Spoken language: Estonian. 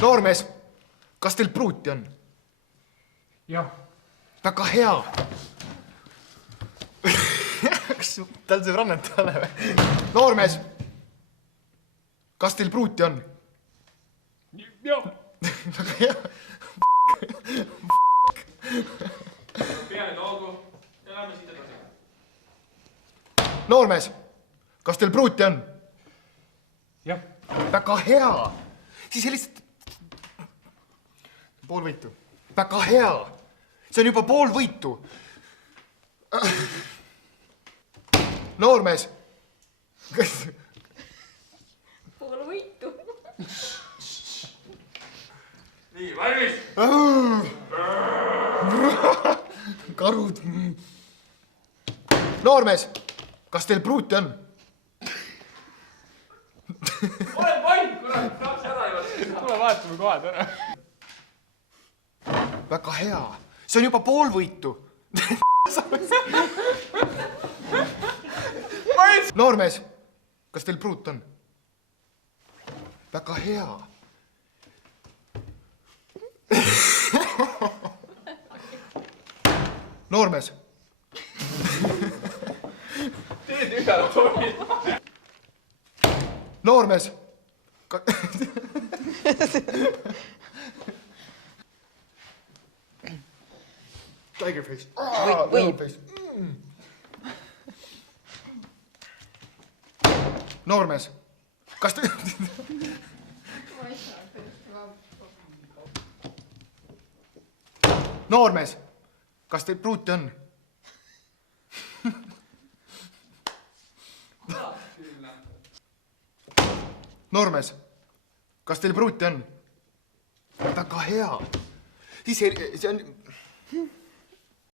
Noormees, kas teil pruuti on? Jah. Väga hea. Kas tal see rannet ei ole või? Noormees, kas teil pruuti on? Jah. Väga hea. Peale toogu ja lähme siit edasi. Noormees, kas teil pruuti on? Jah. Väga hea. Siis helistad... Pool võitu. Väga hea. See on juba pool võitu. Noormees. Pool võitu. Nii, valmis! Karud. Noormees, kas teil pruuti on? Ole vaid, kurat, saaks ära juba. Tule vaatame kohad ära. Väga hea. See on juba pool võitu. Noormees, kas teil pruut on? Väga hea. Noormees. Tee tühjale tooli. Noormees. Tiger face. Noormees. Kas te... Noormees. Kas teil pruuti on? Noormees. Kas teil pruuti on? Väga hea. Siis see on...